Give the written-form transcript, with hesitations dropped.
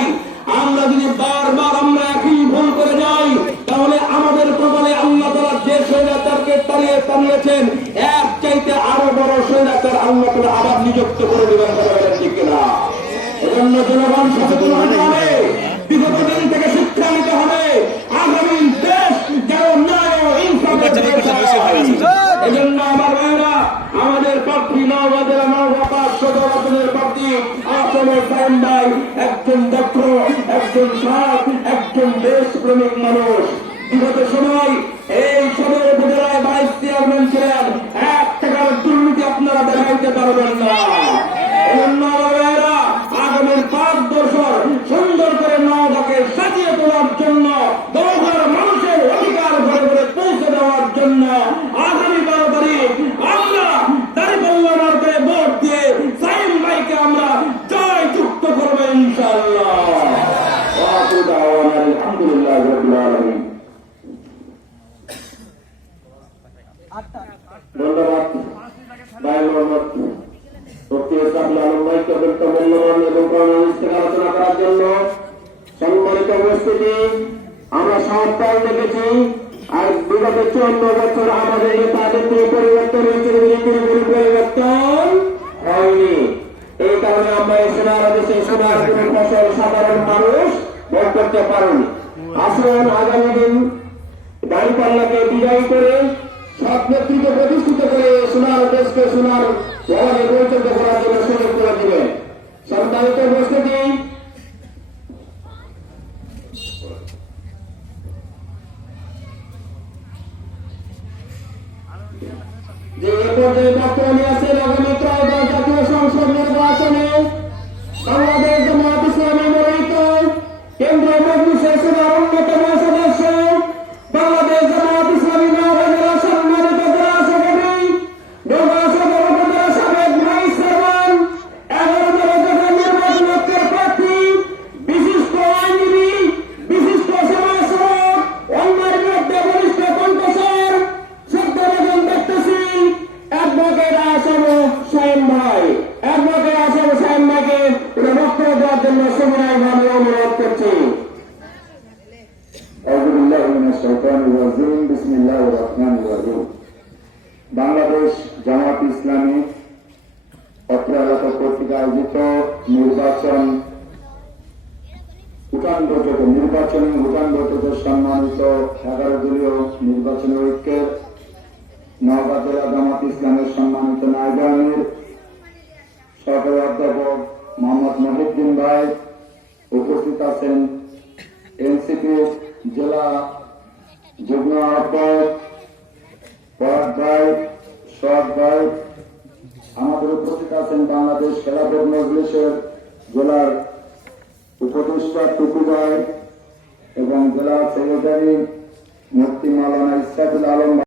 যাই, আমরা যদি বারবার আমরা একই ভুল করে যাই, তাহলে আমাদের কপালে আল্লাহ তাআলা যে স্বৈরাচারকে তাড়িয়েছেন এর চাইতে আরো বড় স্বৈরাচার আল্লাহ তাআলা আবার নিযুক্ত করে দেবেন। ঠিক কিনা? এজন্য জনগণ সচেতন হতে হবে, বিগত দিন থেকে শিক্ষা নিতে হবে, আগামী দেশ যেন ন্যায় ও ইনসাফের দেশ হয়। এজন্য আমার ভাইরা, আমাদের প্রার্থী নওগাঁ নওগাঁ সদর আসনের প্রার্থী আসনের সাইম ভাই একজন দক্ষ, একজন সৎ, একজন দেশপ্রেমিক মানুষ। বিগত সময় এই সদর উপজেলায় 22 চেয়ারম্যান ছিলেন, 1 টাকার দুর্নীতি আপনারা দেখাইতে পারবেন না। এজন্য আমার ভাইরা, আগামীর 5 বছর সুন্দর করে নওগাঁকে সাজিয়ে তোলার জন্য, নওগাঁর মানুষের অধিকার ঘরে ঘরে পৌঁছে দেওয়ার জন্য আগামী 12 তারিখ আমরা দাঁড়িপাল্লা মার্কায় ভোট দিয়ে সাইম ভাইকে আমরা জয়যুক্ত করবো ইনশাআল্লাহ। আলহামদুলিল্লাহ রাব্বিল আলামিন। ধন্যবাদ ভাই মোহাম্মদ মুফতি ইসলামুল আলম ভাইকে মূল্যবান এবং প্রাণায়াম থেকে আলোচনা করার জন্য। সম্মানিত উপস্থিতি, আমরা সমাজপাল দেখেছি আর বিগত 54 বছর আমাদের নেতাদের পরিবর্তন হয়েছে, পুরোপুরি পরিবর্তন হয়নি। এই কারণে আমরা সোনার দেশে সোনার কোনো ফসল সাধারণ মানুষ ভোট করতে পারেনি। আসুন আগামী দিন দাঁড়িপাল্লাকে বিজয়ী করে সব নেতৃত্ব প্রতিষ্ঠিত করে সোনার দেশকে সোনার ভবনে পরিচালিত করার জন্য সুযোগ করে দিবেন। সম্মানিত উপস্থিতি, যে এ পর্যায়ে বক্তব্য নিয়ে আছেন আগামী ত্রয়োদশ জাতীয় সংসদ নির্বাচনে বাংলাদেশ জামায়াত ইসলামী মনোনীত কেন্দ্রীয় মজলিসের সভার অন্যতম সদস্য, বাংলাদেশ জামায়াত ইসলামী নওগাঁ জেলা সম্মানিত জেলা সেক্রেটারি, নওগাঁ সদর উপজেলা সাবেক ভাইস চেয়ারম্যান, 11 দফা নির্বাচনের প্রার্থী, বিশিষ্ট আইনজীবী, বিশিষ্ট সমাজসেবক, অন্যায়ের বিরুদ্ধে বলিষ্ঠ কণ্ঠস্বর, শ্রদ্ধাভাজন ব্যক্তিশীল অ্যাডভোকেট আসাম সাইম ভাই, অ্যাডভোকেট আসাম সাইম ভাইকে বক্তব্য দেওয়ার জন্য সমন্বয়ভাবে অনুরোধ করছি। বাংলাদেশ জামায়াত ইসলামী অত্র এলাকা কর্তৃক আয়োজিত নির্বাচনী উঠান বৈঠকে সম্মানিত 11 দলীয় নির্বাচনী ঐক্যের নওগাঁ জেলা জামায়াত ইসলামের সম্মানিত নায়েব আমির সহকারী অধ্যাপক মোহাম্মদ মহিউদ্দিন ভাই, উপস্থিত আছেন এনসিপি জেলা যুগ্ম আহ্বায়ক ফরাদ ভাই, সোহাগ ভাই, আমাদের উপস্থিত আছেন বাংলাদেশ খেলাফত মজলিসের জেলার উপদেষ্টা টুকু ভাই এবং জেলা সেক্রেটারি মুফতি মাওলানা ইসহাকুল আলম।